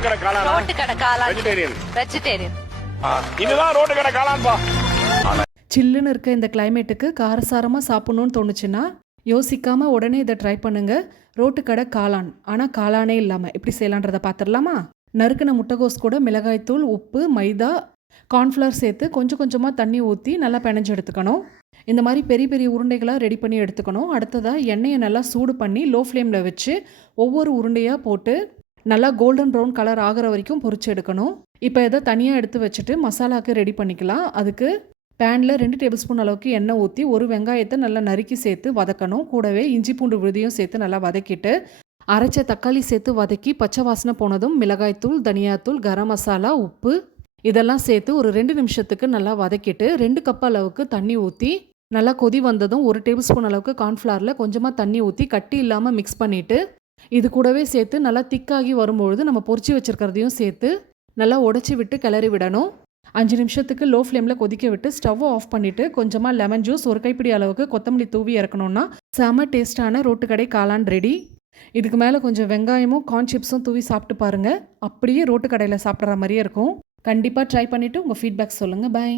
Road கடை காளான். Road கடை காளான். வெஜிடேரியன். வெஜிடேரியன். இதுதான் ரோட்டு கடை காளான்பா. சில்லுன்னு இருக்க இந்த கிளைமேட்டுக்கு காரசாரமாக சாப்பிட்ணுன்னு தோணுச்சுன்னா யோசிக்காமல் உடனே இதை ட்ரை பண்ணுங்க. ரோட்டு கடை காளான், ஆனால் காளானே இல்லாமல் எப்படி செய்யலான்றதை பார்த்துடலாமா? நறுக்கின முட்டைகோஸ் கூட மிளகாய்த்தூள், உப்பு, மைதா, கார்ன்ஃப்ளவர் சேர்த்து கொஞ்சம் கொஞ்சமாக தண்ணி ஊற்றி நல்லா பிணைஞ்சு எடுத்துக்கணும். இந்த மாதிரி பெரிய பெரிய உருண்டைகளாக ரெடி பண்ணி எடுத்துக்கணும். அடுத்ததாக எண்ணெயை நல்லா சூடு பண்ணி லோ ஃப்ளேமில் வச்சு ஒவ்வொரு உருண்டையாக போட்டு நல்லா கோல்டன் ப்ரௌன் கலர் ஆகிற வரைக்கும் பொரிச்சு எடுக்கணும். இப்போ இதை தனியாக எடுத்து வச்சுட்டு மசாலாவுக்கு ரெடி பண்ணிக்கலாம். அதுக்கு பேனில் 2 டேபிள் ஸ்பூன் அளவுக்கு எண்ணெய் ஊற்றி ஒரு வெங்காயத்தை நல்லா நறுக்கி சேர்த்து வதக்கணும். கூடவே இஞ்சி பூண்டு விழுதியும் சேர்த்து நல்லா வதக்கிட்டு அரைச்ச தக்காளி சேர்த்து வதக்கி பச்சை வாசனை போனதும் மிளகாய்த்தூள், தனியாத்தூள், கரம் மசாலா, உப்பு இதெல்லாம் சேர்த்து ஒரு 2 நிமிஷத்துக்கு நல்லா வதக்கிட்டு 2 கப் அளவுக்கு தண்ணி ஊற்றி நல்லா கொதி வந்ததும் 1 டேபிள் ஸ்பூன் அளவுக்கு கார்ன்ஃப்ளவரில் கொஞ்சமாக தண்ணி ஊற்றி கட்டி இல்லாமல் மிக்ஸ் பண்ணிவிட்டு இது கூடவே சேர்த்து நல்லா திக்காகி வரும்பொழுது நம்ம பொரிச்சு வச்சுருக்கிறதையும் சேர்த்து நல்லா உடச்சி விட்டு கிளறி விடணும். 5 நிமிஷத்துக்கு லோ ஃப்ளேமில் கொதிக்க விட்டு ஸ்டவ்வை ஆஃப் பண்ணிவிட்டு கொஞ்சமாக லெமன் ஜூஸ், ஒரு கைப்பிடி அளவுக்கு கொத்தமல்லி தூவி இறக்கணுன்னா செம டேஸ்டான ரோட்டு கடை காளான் ரெடி. இதுக்கு மேலே கொஞ்சம் வெங்காயமும் கார்ன் சிப்ஸும் தூவி சாப்பிட்டு பாருங்கள். அப்படியே ரோட்டு கடையில் சாப்பிட்ற மாதிரியே இருக்கும். கண்டிப்பாக ட்ரை பண்ணிவிட்டு உங்கள் ஃபீட்பேக் சொல்லுங்கள். பை.